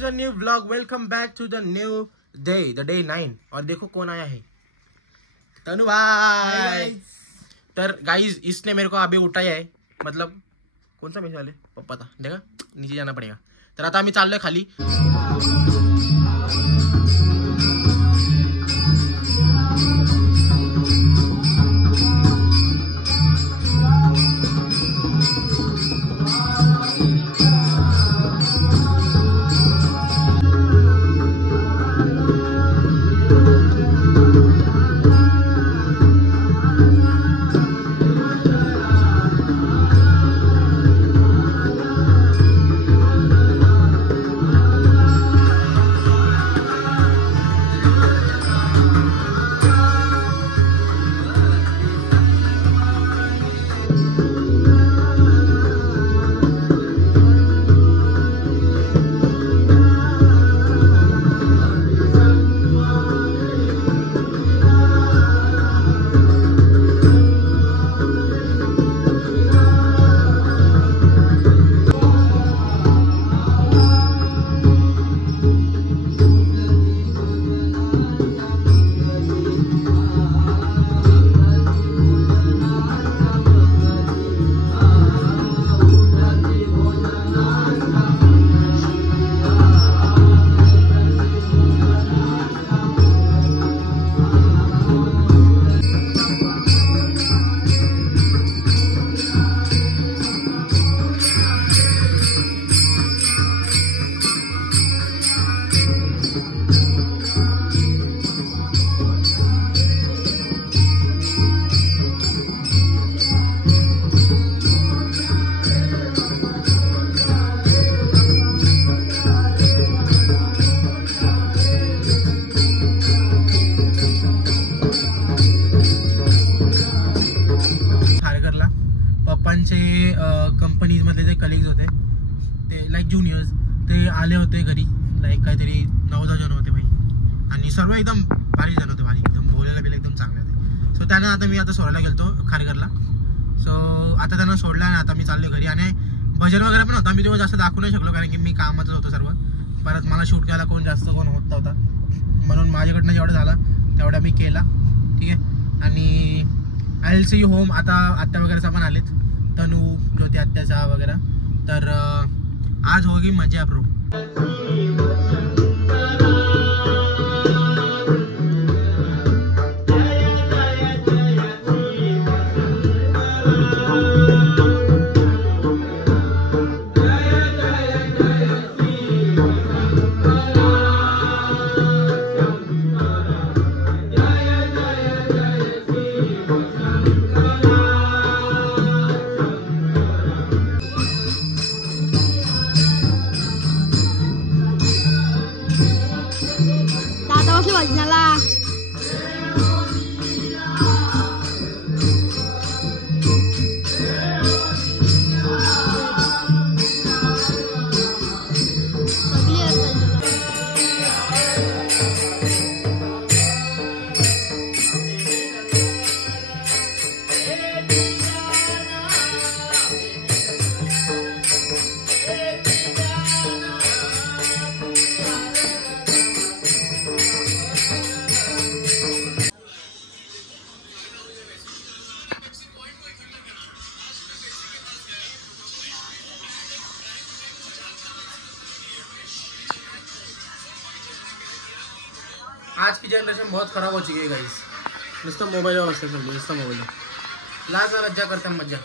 To the new vlog, welcome back to the new day, the day 9। और देखो कौन आया है, तनु भाई। तर गाइज इसने मेरे को अभी उठाया है, मतलब कौन सा मैसेज आले पप्पा था, देखा नीचे जाना पड़ेगा। तर आता आम्ही चाललोय खाली। कंपनीज मधले जे कलिग्स होते ते लाईक ज्युनियर्स, ते आले होते घरी, लाईक काहीतरी 9-10 जण होते भाई, आणि सर्व एकदम भारी जण होते, भारी एकदम बोलायला बिला एकदम चांगले होते। सो त्यांना आता मी आता सोडायला गेलतो खारघरला। सो आता त्यांना सोडला आणि आता मी चाललो घरी। आणि भजन वगैरे पण होता, मी तेव्हा जास्त दाखवू नाही शकलो कारण की मी कामातच होतो सर्व। परत मला शूट करायला कोण होत नव्हता, म्हणून माझ्याकडनं जेवढं झालं तेवढा मी केला, ठीक आहे। आणि I will see you home. आता आत्या वगैरेचा पण आलेत, तनू ज्योती आत्याचा वगैरे। तर आज होगी मजा ब्रो। आज की जनरेशन बहुत खराब हो चुकी है गाइस। नुसतं मोबाईलवर असते, नुसतं मोबाईल लाज लज्जा करते मज्जा।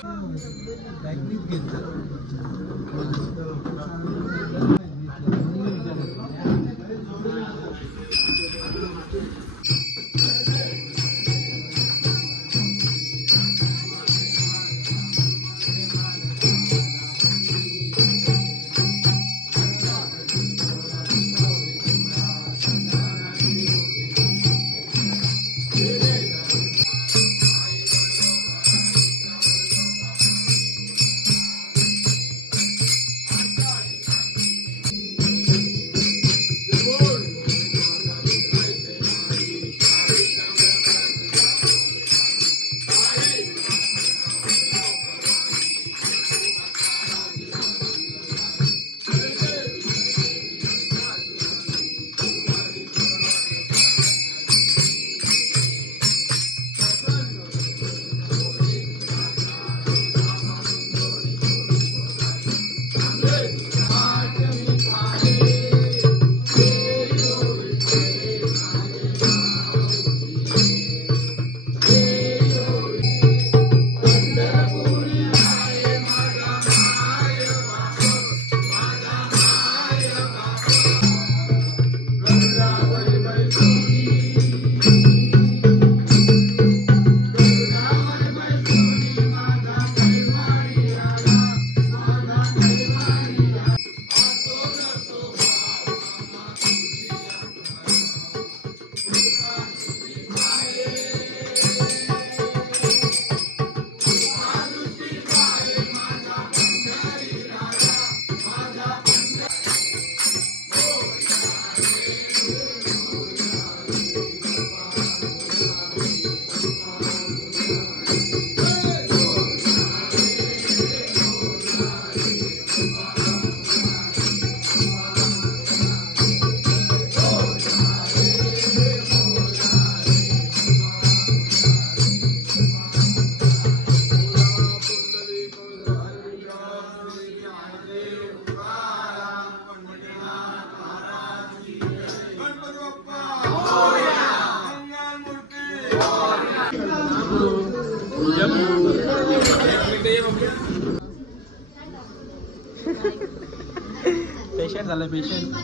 पेशंट झालं patient.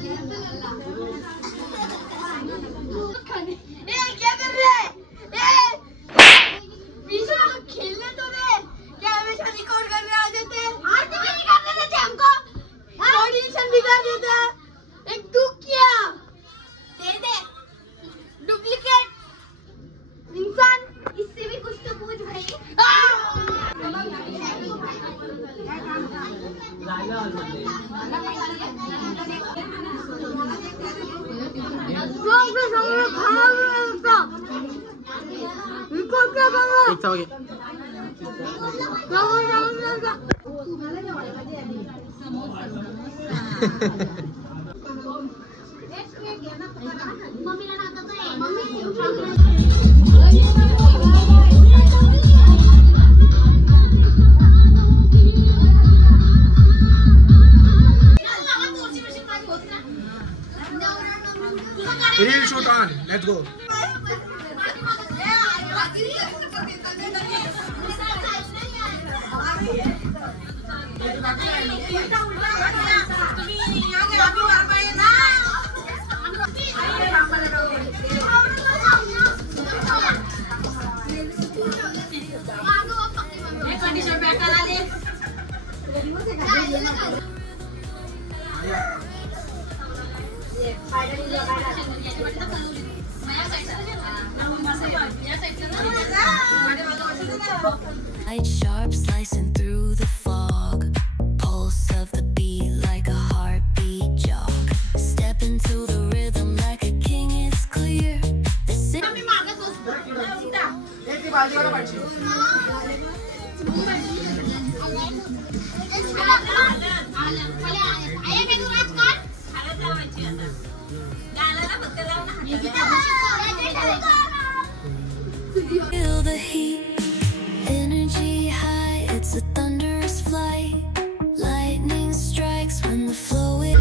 Reel shoot on. Let's go. Light sharp slicing through the fog, pulse of the beat like a heartbeat jog. Step into the rhythm like a king, it's clear. Feel the heat, energy high, it's a thunderous flight. Lightning strikes when the flow is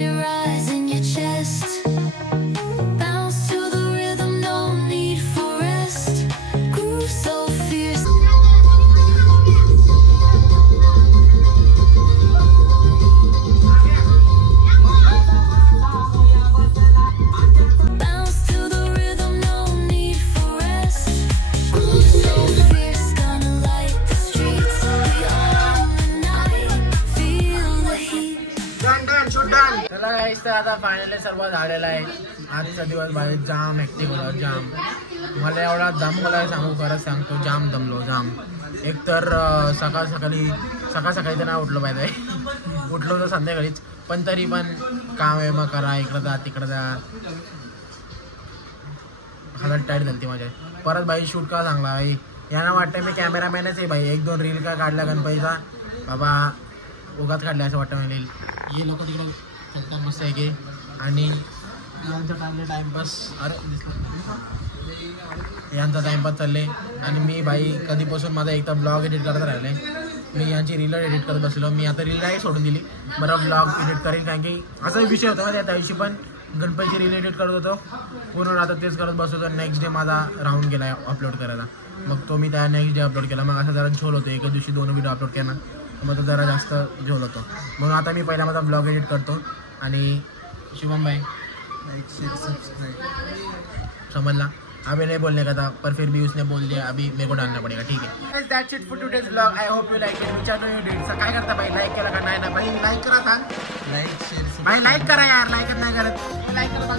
rise in your chest. Bounce to the rhythm, no need for rest. Groove so fierce. चला गाईस, तर आता finally सर्व झालेलं आहे. आजचा दिवस भाई जाम active होता, जाम. मला एवढा दमला सांगू, खरंच सांगतो, जाम दमलो, जाम. एक तर सकाळ सकाळी तर नाही उठलो पाहिजे. उठलो तर संध्याकाळीच, पण तरी पण काम आहे मग करा, इकडं जा तिकडं जा. हालत टाईट झाली माझ्या. परत भाई शूट का चांगला भाई. यांना वाटतं मी कॅमेरामॅनच आहे भाई. 1-2 रील का काढला गणपतीचा बाबा, उगाच काढला असं वाटतं मला. हे लोक तिकडे चलतात मस्त आहे की. आणि यांचा टाइमपास, यांचा टाइमपास चालले. आणि मी भाई कधीपासून माझा एकदा ब्लॉग एडिट करत राहिले. मी यांची रील एडिट करत बसलो. मी आता रील नाही सोडून दिली, बरं ब्लॉग एडिट करेन. कारण की असा विषय होता त्या दिवशी पण गणपतीची रील एडिट करत होतो पूर्ण. आता तेच करत बसतो. नेक्स्ट डे माझा राऊंड गेला अपलोड करायला. मग तो मी त्या नेक्स्ट डे अपलोड केला. मग असं जरा झोल होतो, एका दिवशी 2 व्हिडिओ अपलोड केला, मग तो जरा जास्त झोल होतो. म्हणून आता मी पहिला माझा ब्लॉग एडिट करतो. आणि शुभम भाई लाइक शेयर सब्सक्राइब, समझला. अभी नहीं बोलने का था, पर फिर भी उसने बोल दिया, अभी मेरे को डालना पड़ेगा. ठीक है, that's it for today's blog. I hope you like it. Which are you did सा काय करता भाई? लाइक केला का नाही ना भाई? लाइक करा था, लाइक शेयर भाई, लाइक करा यार. लाइक नाही करत, लाइक करा.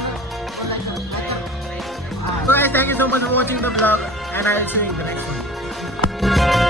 So guys, thank you so much for watching the vlog, and I will see you in the next one.